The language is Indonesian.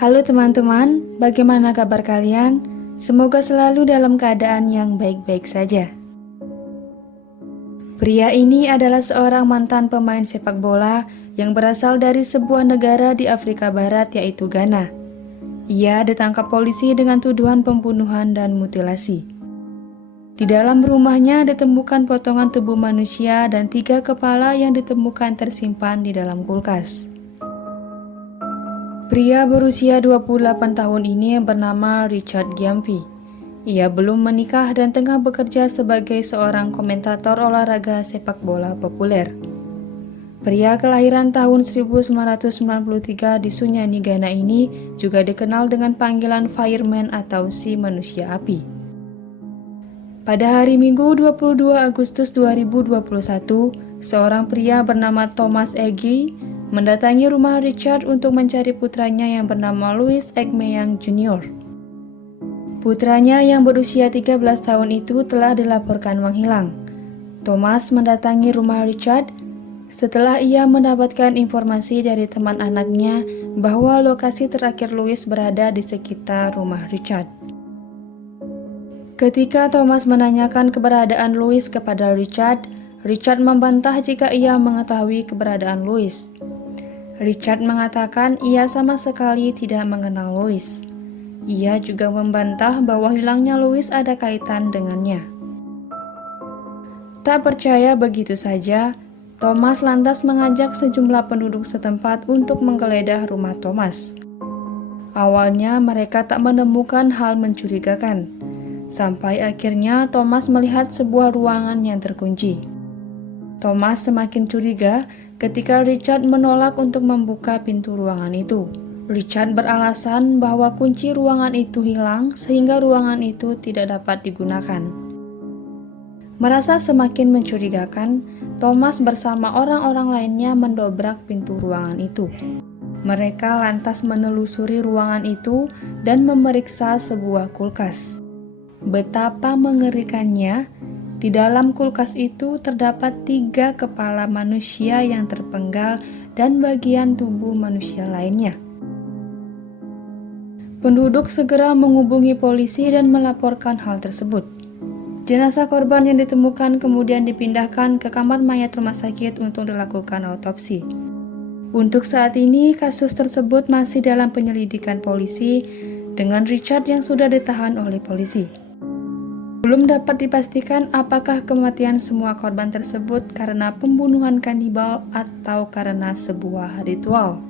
Halo teman-teman, bagaimana kabar kalian? Semoga selalu dalam keadaan yang baik-baik saja. Pria ini adalah seorang mantan pemain sepak bola yang berasal dari sebuah negara di Afrika Barat yaitu Ghana. Ia ditangkap polisi dengan tuduhan pembunuhan dan mutilasi. Di dalam rumahnya ditemukan potongan tubuh manusia dan 3 kepala yang ditemukan tersimpan di dalam kulkas. Pria berusia 28 tahun ini bernama Richard Gyamfi. Ia belum menikah dan tengah bekerja sebagai seorang komentator olahraga sepak bola populer. Pria kelahiran tahun 1993 di Sunyani, Ghana ini juga dikenal dengan panggilan Fireman atau si manusia api. Pada hari Minggu 22 Agustus 2021, seorang pria bernama Thomas Egi mendatangi rumah Richard untuk mencari putranya yang bernama Louis Ekmeyang Jr. Putranya yang berusia 13 tahun itu telah dilaporkan menghilang. Thomas mendatangi rumah Richard setelah ia mendapatkan informasi dari teman anaknya bahwa lokasi terakhir Louis berada di sekitar rumah Richard. Ketika Thomas menanyakan keberadaan Louis kepada Richard, Richard membantah jika ia mengetahui keberadaan Louis. Richard mengatakan ia sama sekali tidak mengenal Louis. Ia juga membantah bahwa hilangnya Louis ada kaitan dengannya. Tak percaya begitu saja, Thomas lantas mengajak sejumlah penduduk setempat untuk menggeledah rumah Thomas. Awalnya mereka tak menemukan hal mencurigakan, sampai akhirnya Thomas melihat sebuah ruangan yang terkunci. Thomas semakin curiga ketika Richard menolak untuk membuka pintu ruangan itu. Richard beralasan bahwa kunci ruangan itu hilang sehingga ruangan itu tidak dapat digunakan. Merasa semakin mencurigakan, Thomas bersama orang-orang lainnya mendobrak pintu ruangan itu. Mereka lantas menelusuri ruangan itu dan memeriksa sebuah kulkas. Betapa mengerikannya, di dalam kulkas itu terdapat 3 kepala manusia yang terpenggal dan bagian tubuh manusia lainnya. Penduduk segera menghubungi polisi dan melaporkan hal tersebut. Jenazah korban yang ditemukan kemudian dipindahkan ke kamar mayat rumah sakit untuk dilakukan autopsi. Untuk saat ini, kasus tersebut masih dalam penyelidikan polisi dengan Richard yang sudah ditahan oleh polisi. Belum dapat dipastikan apakah kematian semua korban tersebut karena pembunuhan kanibal atau karena sebuah ritual.